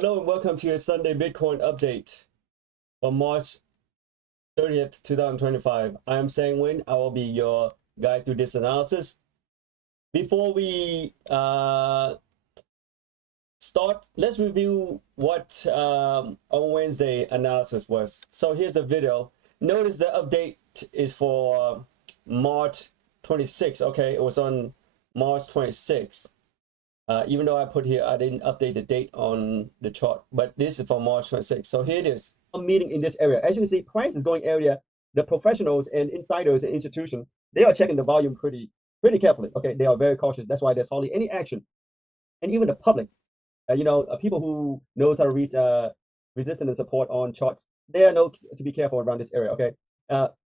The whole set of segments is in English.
Hello and welcome to your Sunday Bitcoin update for March 30th, 2025. I am Nguyen. I will be your guide through this analysis. Before we start, let's review what on Wednesday analysis was. So here's a video. Notice the update is for March 26th. Okay, it was on March 26th. Even though I put here, I didn't update the date on the chart, but this is for March 26th. So here it is. A meeting in this area. As you can see, price is going area. The professionals and insiders and institutions, they are checking the volume pretty carefully. Okay, they are very cautious. That's why there's hardly any action. And even the public, people who knows how to read resistance and support on charts, they know to be careful around this area. Okay,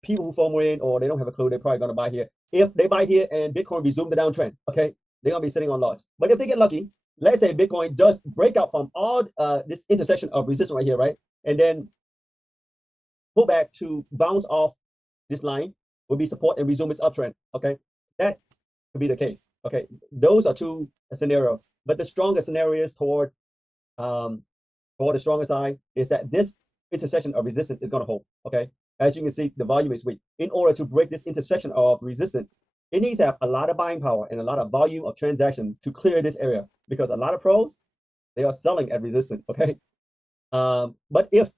people who form in or they don't have a clue, they're probably gonna buy here. If they buy here and Bitcoin resume the downtrend, okay, they're gonna be sitting on lots. But if they get lucky, let's say Bitcoin does break out from all this intersection of resistance right here, right, and then pull back to bounce off this line, will be support and resume its uptrend. Okay, that could be the case. Okay, those are two scenarios. But the strongest scenario is toward the stronger side is that this intersection of resistance is going to hold. Okay, as you can see, the volume is weak. In order to break this intersection of resistance, it needs to have a lot of buying power and a lot of volume of transaction to clear this area, because a lot of pros, they are selling at resistance. Okay, but if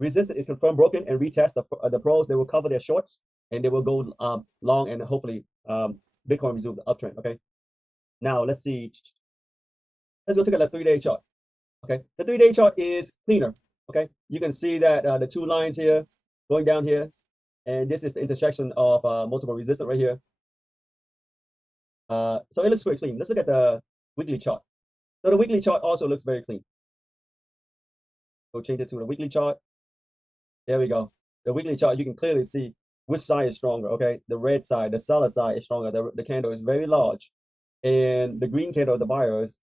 resistance is confirmed broken and retest the pros, they will cover their shorts and they will go long, and hopefully Bitcoin resume the uptrend. Okay, now let's see. Let's go take a 3-day chart. Okay, the 3-day chart is cleaner. Okay, you can see that the two lines here going down here, and this is the intersection of multiple resistance right here. So it looks very clean. Let's look at the weekly chart. So the weekly chart also looks very clean. We'll change it to the weekly chart. There we go. The weekly chart, you can clearly see which side is stronger. Okay, the red side, the seller side is stronger. The candle is very large, and the green candle, the buyers,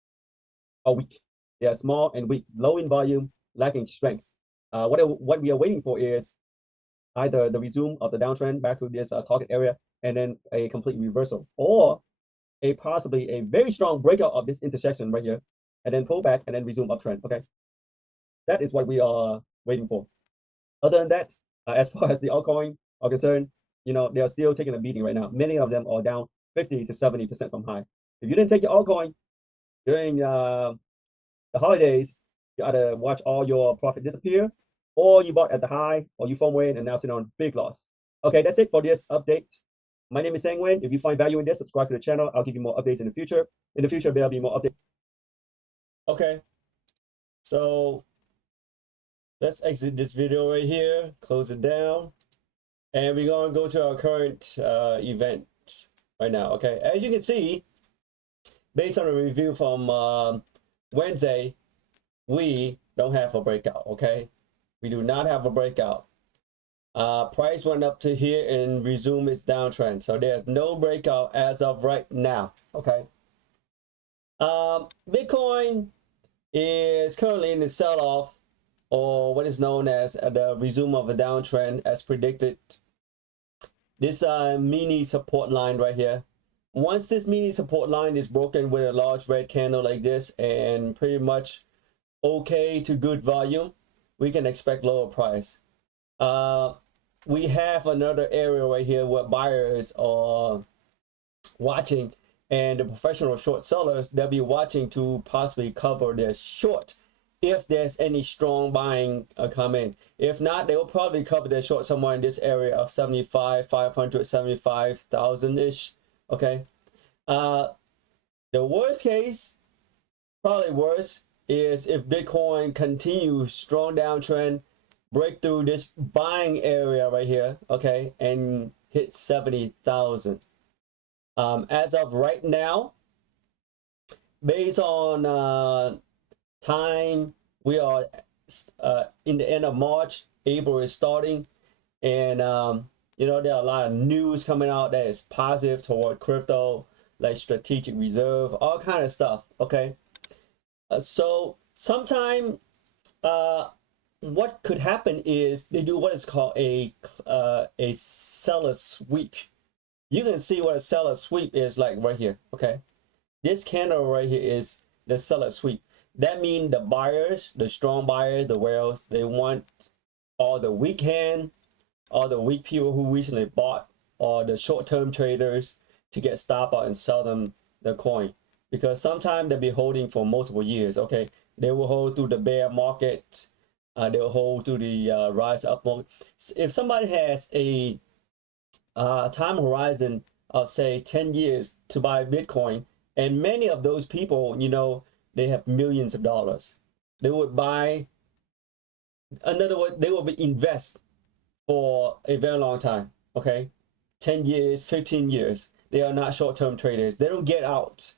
are weak. They are small and weak, low in volume, lacking strength. What we are waiting for is either the resume of the downtrend back to this target area, and then a complete reversal, or possibly a very strong breakout of this intersection right here, and then pull back and then resume uptrend. Okay, that is what we are waiting for. Other than that, as far as the altcoin are concerned, they are still taking a beating right now. Many of them are down 50 to 70% from high. If you didn't take your altcoin during the holidays, you either watch all your profit disappear, or you bought at the high, or you foam in and now sit on big loss. Okay, that's it for this update. My name is Nguyen. If you find value in this, subscribe to the channel. I'll give you more updates in the future. In the future, there'll be more updates. Okay, so let's exit this video right here, close it down, and we're going to go to our current event right now. Okay, as you can see, based on the review from Wednesday, we don't have a breakout. Okay, we do not have a breakout. Price went up to here and resumed its downtrend, so there's no breakout as of right now. Okay, Bitcoin is currently in the sell-off, or what is known as the resume of a downtrend, as predicted. This mini support line right here, once this mini support line is broken with a large red candle like this and pretty much okay to good volume, we can expect lower price. We have another area right here where buyers are watching, and the professional short sellers, they'll be watching to possibly cover their short if there's any strong buying come in. If not, they will probably cover their short somewhere in this area of 75,000 ish. Okay, the worst case, probably worse, is if Bitcoin continues strong downtrend, break through this buying area right here, okay, and hit 70,000. As of right now, based on time, we are in the end of March. April is starting, and there are a lot of news coming out that is positive toward crypto, like strategic reserve, all kind of stuff. Okay, so sometime what could happen is they do what is called a seller sweep. You can see what a seller sweep is like right here. Okay, this candle right here is the seller sweep. That means the buyers, the strong buyers, the whales, they want all the weak hand, all the weak people who recently bought, or the short-term traders to get stop out and sell them the coin. Because sometimes they'll be holding for multiple years, okay? They will hold through the bear market. They will hold through the rise up market. If somebody has a time horizon of say 10 years to buy Bitcoin, and many of those people, you know, they have millions of dollars. They would buy, in other words, they will invest for a very long time, okay? 10 years, 15 years. They are not short-term traders. They don't get out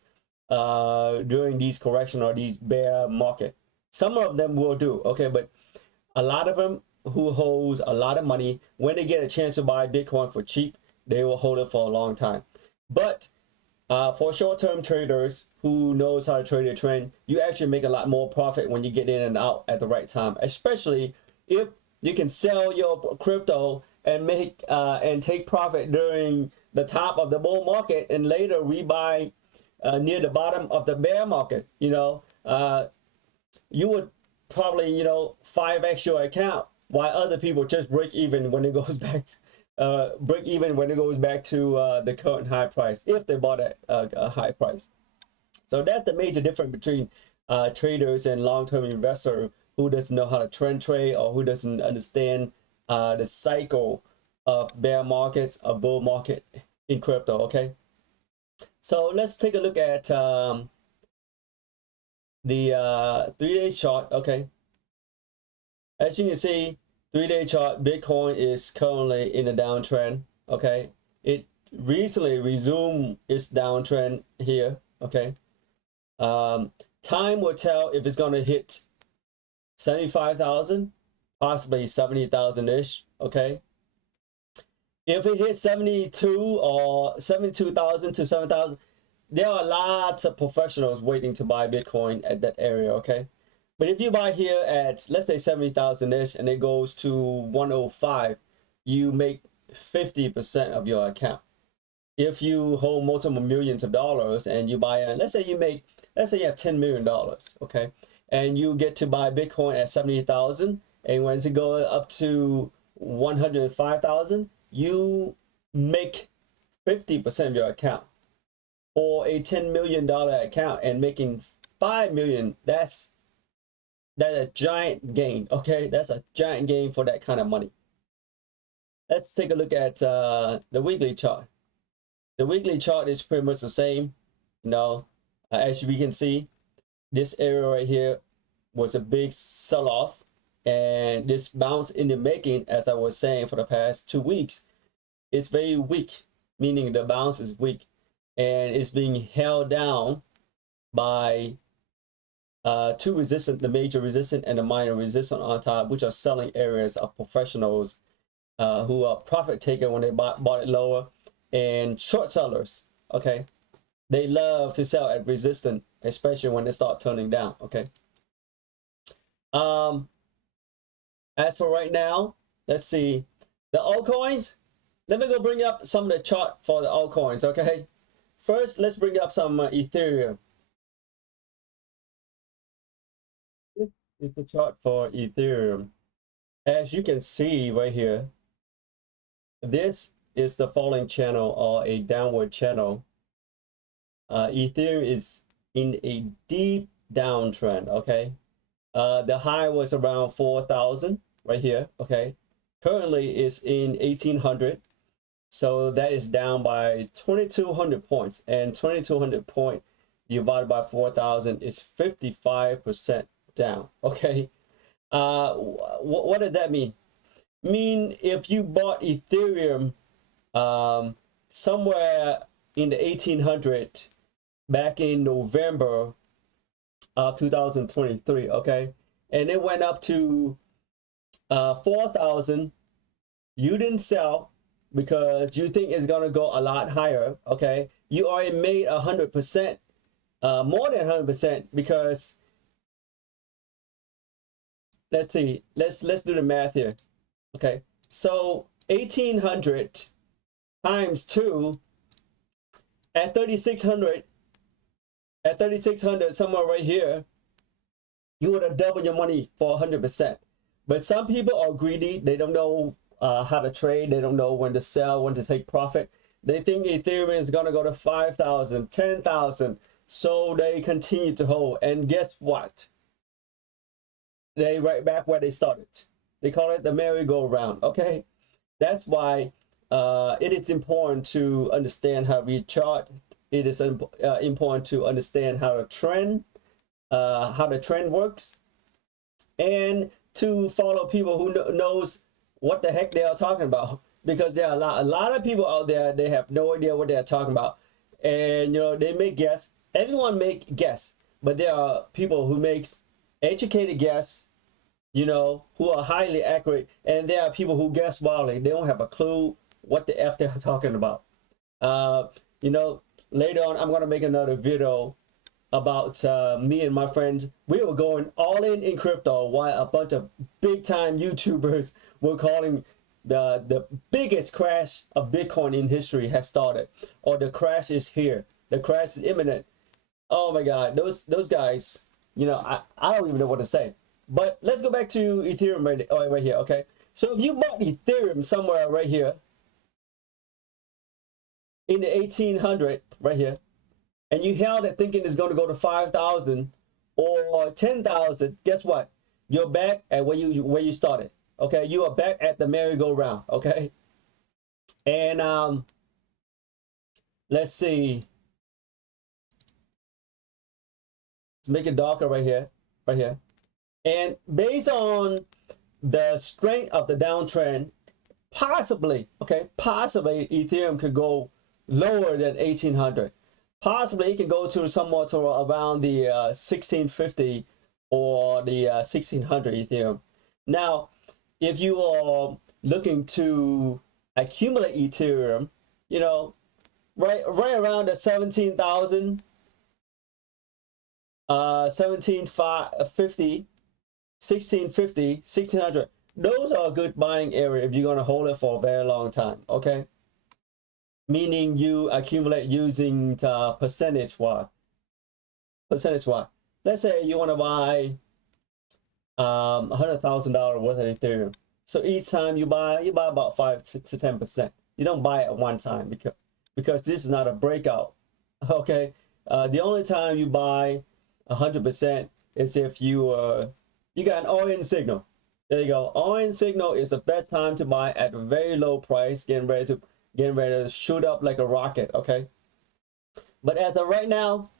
during these correction or these bear market. Some of them will do, okay, but a lot of them who holds a lot of money, when they get a chance to buy Bitcoin for cheap, they will hold it for a long time. But for short-term traders who knows how to trade a trend, you actually make a lot more profit when you get in and out at the right time, especially if you can sell your crypto and make and take profit during the top of the bull market and later rebuy near the bottom of the bear market. You know, you would probably, you know, 5x your account, while other people just break even when it goes back to the current high price, if they bought at a high price. So that's the major difference between traders and long-term investor who doesn't know how to trend trade, or who doesn't understand the cycle of bear markets, a bull market in crypto. Okay, so let's take a look at the 3-day chart. Okay, as you can see, 3-day chart, Bitcoin is currently in a downtrend. Okay, it recently resumed its downtrend here. Okay, time will tell if it's going to hit 75,000, possibly 70,000 ish. Okay, if it hits 72 or 72,000 to 7,000, there are lots of professionals waiting to buy Bitcoin at that area. Okay, but if you buy here at, let's say, 70,000 ish, and it goes to 105, you make 50% of your account. If you hold multiple millions of dollars and you buy, let's say you have $10 million, okay, and you get to buy Bitcoin at 70,000, and once it goes up to 105,000, you make 50% of your account. For a $10 million account and making 5 million, that's a giant gain. Okay, that's a giant gain for that kind of money. Let's take a look at the weekly chart. The weekly chart is pretty much the same. You know, as we can see, this area right here was a big sell-off, and this bounce in the making, as I was saying, for the past 2 weeks, is very weak, meaning the bounce is weak, and it's being held down by two resistance, the major resistance and the minor resistance on top, which are selling areas of professionals who are profit taker when they bought it lower, and short sellers. Okay, they love to sell at resistance, especially when they start turning down. Okay, as for right now, let's see the altcoins. Let me go bring up some of the chart for the altcoins. Okay, first let's bring up some Ethereum. This is the chart for Ethereum. As you can see right here, this is the falling channel, or a downward channel. Ethereum is in a deep downtrend. Okay, the high was around 4,000 right here. Okay, currently it's in 1,800, so that is down by 2,200 points, and 2,200 point divided by 4,000 is 55% down. Okay, what does that mean? If you bought Ethereum somewhere in the 1,800 back in November of 2023, okay, and it went up to 4,000, you didn't sell because you think it's gonna go a lot higher. Okay, you already made 100%, more than 100%, because let's see, let's do the math here. Okay, so 1,800 times 2 at 3,600, somewhere right here, You would have doubled your money for 100%. But some people are greedy. They don't know how to trade. They don't know when to sell, when to take profit. They think Ethereum is going to go to 5,000, 10,000. So they continue to hold. And guess what? They right back where they started. They call it the merry-go-round. Okay. That's why it is important to understand how we chart. It is important to understand how the trend works, and to follow people who knows what the heck they are talking about. Because there are a lot of people out there, they have no idea what they're talking about, and they make guess. Everyone make guess, but there are people who makes educated guess, who are highly accurate, and there are people who guess wildly. They don't have a clue what the F they're talking about. Uh, you know, Later on, I'm gonna make another video about me and my friends. We were going all in crypto, while a bunch of big time YouTubers were calling the biggest crash of Bitcoin in history has started, or the crash is here. The crash is imminent. Oh my God, those guys. I don't even know what to say. But let's go back to Ethereum right here. Okay, so if you bought Ethereum somewhere right here in the 1800 right here, and you held it thinking it's going to go to 5,000 or 10,000, guess what? You're back at where you started. Okay, you are back at the merry-go-round. Okay, and let's see. Let's make it darker right here, right here. And based on the strength of the downtrend, possibly, okay, possibly Ethereum could go lower than 1800. Possibly it can go to somewhere to around the 1650 or the 1600 Ethereum. Now, if you are looking to accumulate Ethereum, right around the 17,000, 1750, 1650, 1600. Those are a good buying area if you're going to hold it for a very long time. Okay, meaning you accumulate using percentage-wise. Percentage-wise, let's say you want to buy $100,000 worth of Ethereum. So each time you buy about 5 to 10%. You don't buy it at one time because this is not a breakout. Okay, the only time you buy 100% is if you got an all-in signal. There you go. All-in signal is the best time to buy at a very low price, getting ready to shoot up like a rocket. Okay, but as of right now,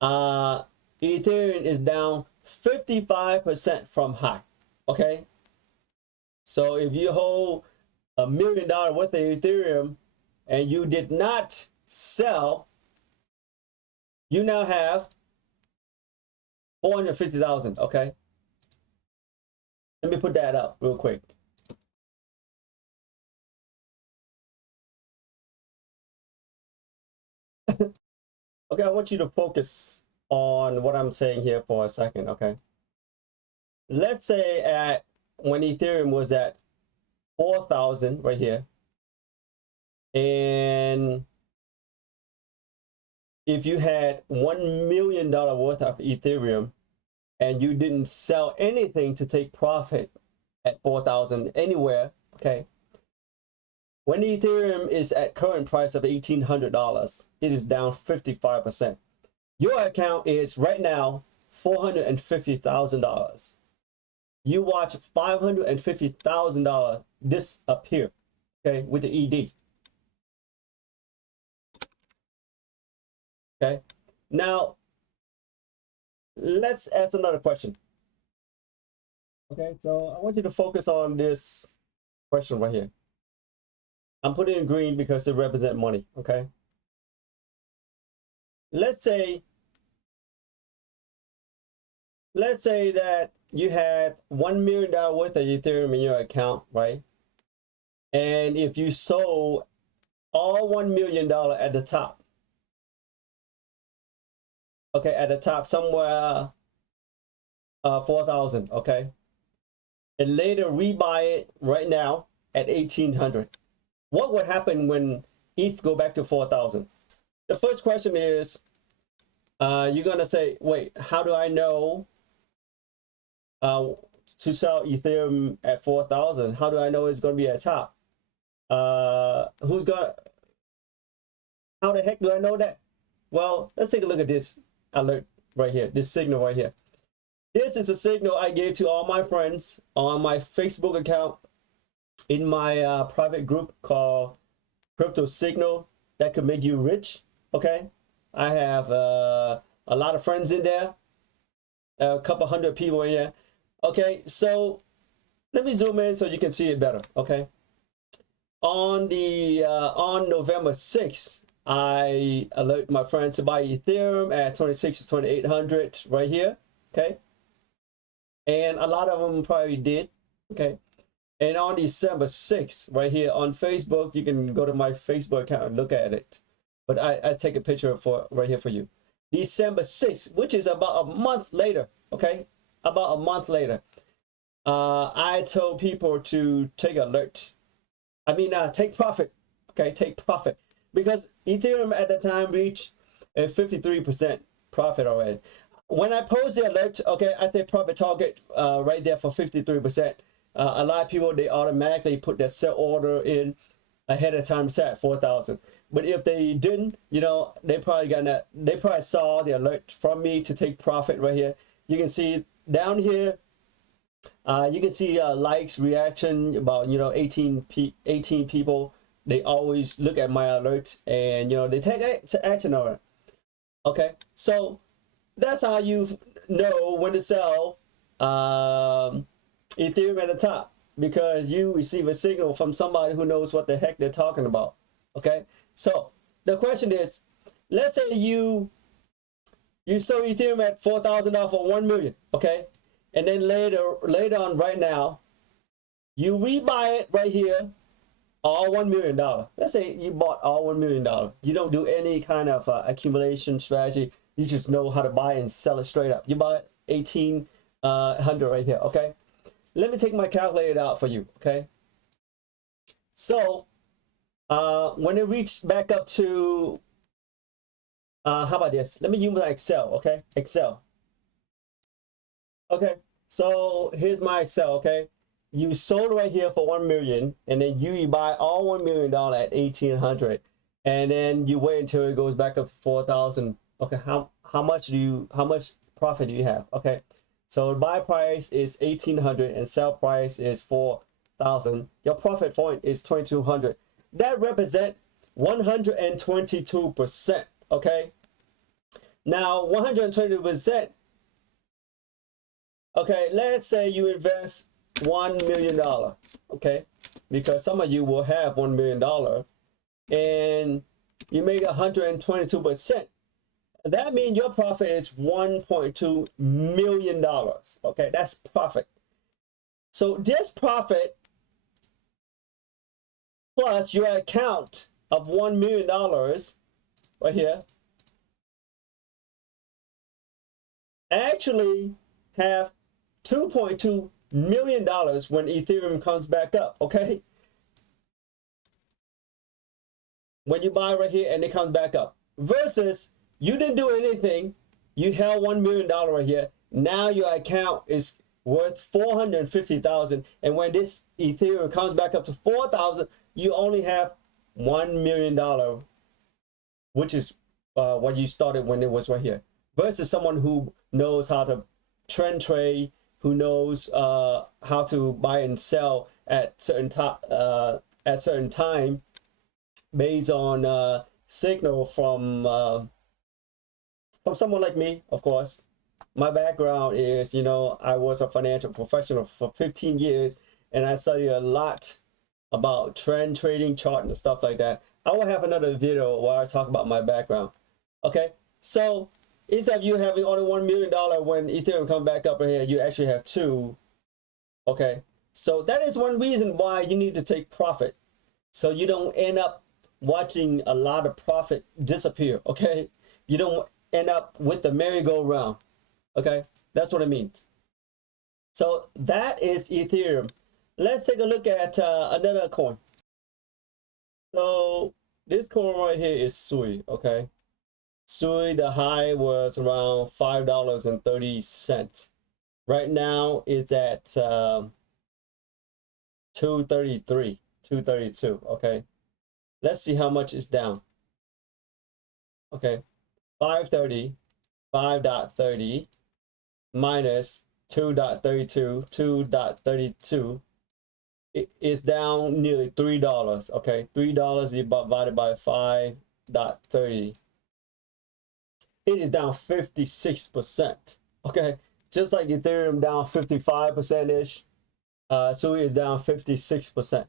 Ethereum is down 55% from high. Okay, so if you hold $1 million worth of Ethereum and you did not sell, you now have 450,000. Okay, let me put that up real quick. Okay, I want you to focus on what I'm saying here for a second. Okay, let's say when Ethereum was at 4,000 right here, and if you had $1 million worth of Ethereum and you didn't sell anything to take profit at 4,000 anywhere, okay, when Ethereum is at current price of $1,800, it is down 55%. Your account is right now $450,000. You watch $550,000 disappear, okay, with the ED. Okay, now let's ask another question. Okay, so I want you to focus on this question right here. I'm putting in green because it represents money. Okay, let's say that you had $1 million worth of Ethereum in your account, right? And if you sold all $1 million at the top, okay, at the top somewhere 4,000, okay, and later rebuy it right now at 1,800, what would happen when ETH go back to 4,000? The first question is, you're gonna say, wait, how do I know to sell Ethereum at 4,000. How do I know it's going to be at top? Who's gonna? How the heck do I know that? Well, let's take a look at this alert right here. This signal right here. This is a signal I gave to all my friends on my Facebook account in my private group called Crypto Signal that could make you rich. Okay, I have a lot of friends in there, a couple hundred people in there. Okay, so let me zoom in so you can see it better. Okay, on November 6th, I alert my friends to buy Ethereum at 26 to 2800 right here. Okay, and a lot of them probably did. Okay, and on December 6th, right here on Facebook, you can go to my Facebook account and look at it. But I take a picture for right here for you. December 6th, which is about a month later, okay? About a month later, I told people to take alert. I mean, take profit, okay? Take profit. Because Ethereum at the time reached a 53% profit already. When I post the alert, okay, I say profit target right there for 53%. A lot of people, they automatically put their sell order in ahead of time set 4,000. But if they didn't, you know, they probably saw the alert from me to take profit right here. You can see down here, you can see likes, reaction, about, you know, 18 people. They always look at my alert and, you know, they take action on it. Okay, so that's how you know when to sell Ethereum at the top, because you receive a signal from somebody who knows what the heck they're talking about. Okay, so the question is, let's say you sell Ethereum at $4,000 for 1 million, okay, and then later on, right now, you rebuy it right here, all $1 million. Let's say you bought all $1 million. You don't do any kind of accumulation strategy. You just know how to buy and sell it straight up. You buy it 1,800 right here, okay. Let me take my calculator out for you, okay? So, when it reached back up to, how about this? Let me use my Excel, okay? Excel. Okay, so here's my Excel, okay? You sold right here for 1 million, and then you buy all $1 million at 1,800, and then you wait until it goes back up to 4,000. Okay, how much profit do you have? Okay, so buy price is 1,800 and sell price is 4,000. Your profit point is 2,200. That represent 122%. Okay, now 120%. Okay, let's say you invest $1 million, okay, because some of you will have $1 million, and you make 122%. That means your profit is $1.2 million. Okay, that's profit. So this profit plus your account of $1 million right here actually have $2.2 million when Ethereum comes back up, okay? When you buy right here and it comes back up, versus you didn't do anything, you held $1 million right here. Now your account is worth 450,000, and when this Ethereum comes back up to 4,000, you only have $1 million, which is what you started when it was right here. Versus someone who knows how to trend trade, who knows how to buy and sell at certain time based on signal from someone like me, of course. My background is, you know, I was a financial professional for 15 years, and I studied a lot about trend trading, chart, and stuff like that. I will have another video where I talk about my background. Okay, so instead of you having only $1 million when Ethereum come back up here, you actually have two. Okay, so that is one reason why you need to take profit, so you don't end up watching a lot of profit disappear. Okay, you don't end up with the merry-go-round. Okay, that's what it means. So that is Ethereum. Let's take a look at another coin. So this coin right here is SUI. Okay, SUI, the high was around $5.30 Right now it's at 233, 232. Okay, let's see how much it's down. Okay, 530, 5.30 minus 2.32, 2.32. It is down nearly $3. Okay, $3 divided by 5.30. It is down 56%. Okay, just like Ethereum down 55% ish, SUI is down 56%.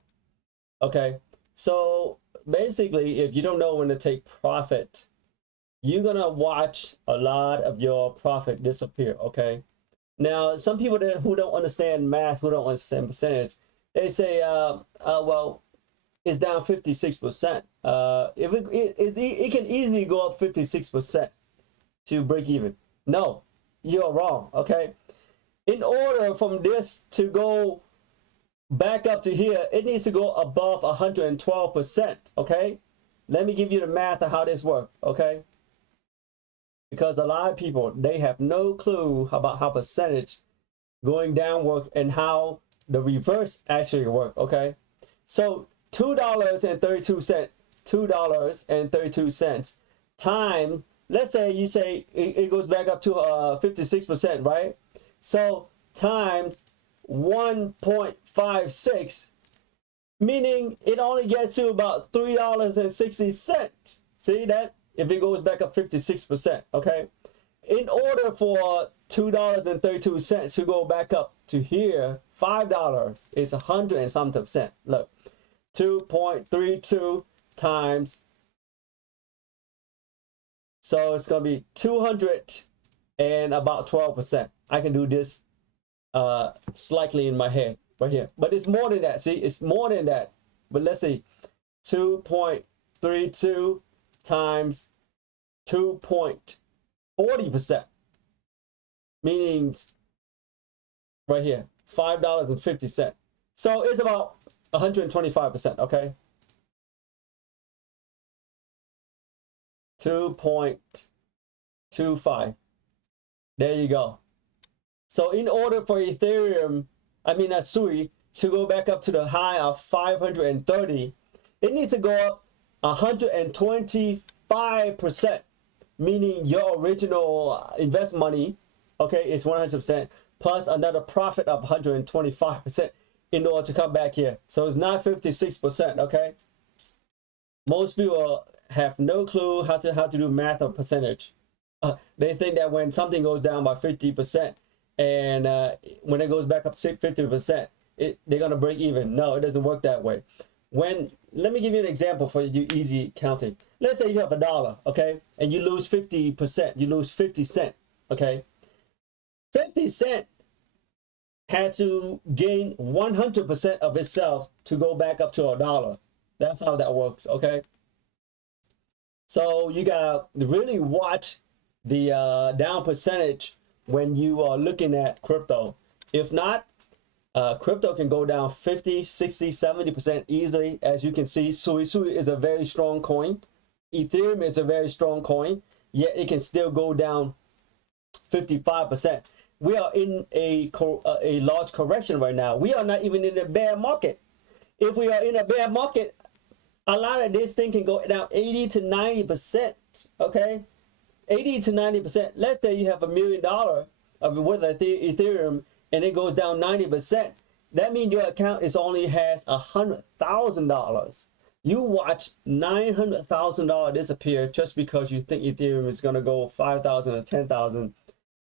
Okay, so basically, if you don't know when to take profit, you're gonna watch a lot of your profit disappear. Okay, now some people who don't understand math, who don't understand percentage, they say, well, it's down 56%. If it can easily go up 56% to break even. No, you're wrong. Okay, in order from this to go back up to here, it needs to go above 112%. Okay, let me give you the math of how this works. Okay, because a lot of people, they have no clue about how percentage going down work and how the reverse actually work. Okay, so $2.32, $2.32 time, let's say you say it goes back up to 56%, right? So times 1.56, meaning it only gets to about $3.60. See that? If it goes back up 56%, okay? In order for $2.32 to go back up to here, $5 is 100 and something percent. Look, 2.32 times, so it's gonna be 200 and about 12%. I can do this slightly in my head right here, but it's more than that. See, it's more than that. But let's see, 2.32 times 2.40%, meaning right here, $5.50. So it's about 125%. Okay, 2.25. There you go. So in order for Ethereum, SUI, to go back up to the high of 530, it needs to go up 125%, meaning your original invest money, okay, is 100%, plus another profit of 125% in order to come back here. So it's not 56%, okay? Most people have no clue how to do math or percentage. They think that when something goes down by 50%, and when it goes back up 50%, they're gonna break even. No, it doesn't work that way. Let me give you an example for you easy counting. Let's say you have $1, okay, and you lose 50%, you lose 50 cents, okay. 50 cents has to gain 100% of itself to go back up to $1. That's how that works, okay. So you gotta really watch the down percentage when you are looking at crypto. If not, crypto can go down 50, 60, 70% easily. As you can see, SUI is a very strong coin. Ethereum is a very strong coin, yet it can still go down 55%. We are in a large correction right now. We are not even in a bear market. If we are in a bear market, a lot of this thing can go down 80 to 90%, okay? 80 to 90%. Let's say you have $1 million of with Ethereum and it goes down 90%. That means your account only has $100,000. You watch $900,000 disappear just because you think Ethereum is gonna go 5,000 or 10,000,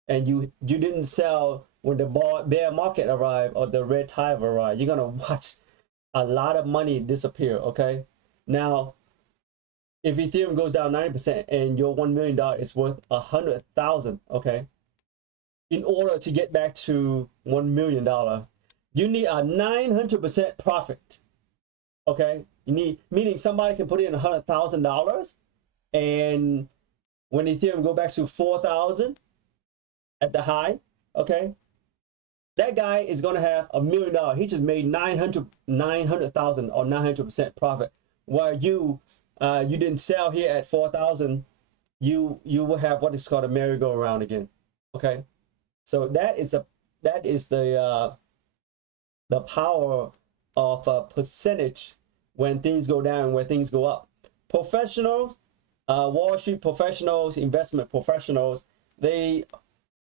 and you didn't sell when the bear market arrived or the red tide arrived. You're gonna watch a lot of money disappear. Okay, now if Ethereum goes down 90% and your $1 million is worth 100,000, okay, in order to get back to $1 million, you need a 900% profit. Okay, you need, meaning somebody can put in $100,000, and when Ethereum go back to 4,000 at the high, okay, that guy is gonna have $1 million. He just made 900,000 or 900% profit. While you didn't sell here at 4,000, you will have what is called a merry-go-round again. Okay, so that is a that is the power of a percentage when things go down, when things go up. Professionals, Wall Street professionals, investment professionals, they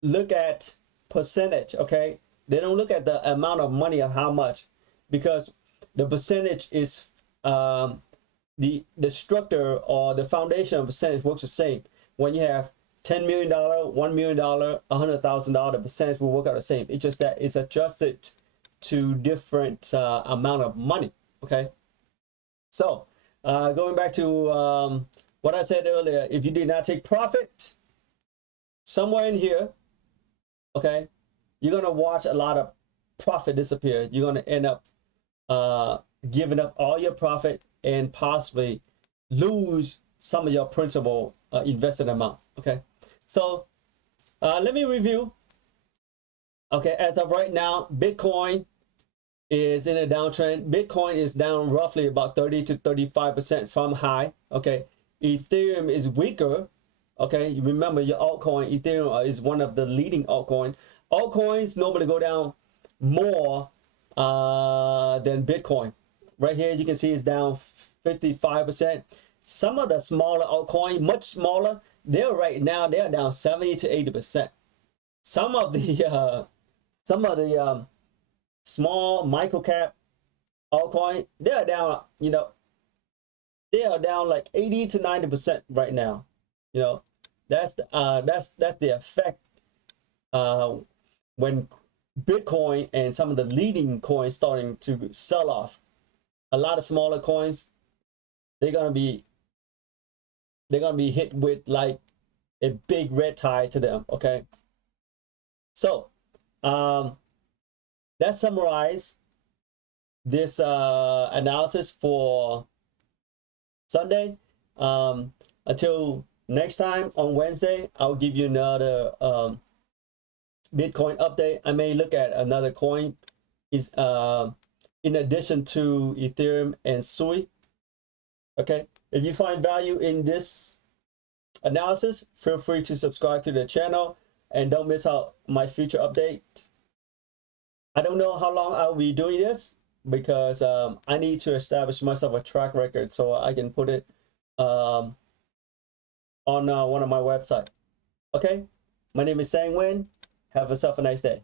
look at percentage, okay? They don't look at the amount of money or how much, because the percentage is the structure or the foundation of percentage works the same. When you have $10 million, $1 million, $100,000, the percentage will work out the same. It's just that it's adjusted to different amount of money, okay? So going back to what I said earlier, if you did not take profit, somewhere in here, okay, you're gonna watch a lot of profit disappear. You're gonna end up giving up all your profit and possibly lose some of your principal invested amount. Okay, so let me review. Okay, as of right now, Bitcoin is in a downtrend. Bitcoin is down roughly about 30 to 35% from high. Okay, Ethereum is weaker. Okay, you remember your altcoin, Ethereum is one of the leading altcoins. Altcoins normally go down more than Bitcoin. Right here, you can see it's down 55%. Some of the smaller altcoins, much smaller, they're right now, they're down 70 to 80%. Some of the small micro cap altcoin, they're down, you know, they are down like 80 to 90% right now. You know, that's the effect when Bitcoin and some of the leading coins starting to sell off. A lot of smaller coins, they're gonna be hit with like a big red tide to them. Okay, so that summarizes this analysis for Sunday. Until next time on Wednesday, I'll give you another Bitcoin update. I may look at another coin is in addition to Ethereum and SUI. Okay, if you find value in this analysis, feel free to subscribe to the channel and don't miss out my future update. I don't know how long I'll be doing this because I need to establish myself a track record so I can put it on one of my websites. Okay, my name is Nguyen. Have yourself a nice day.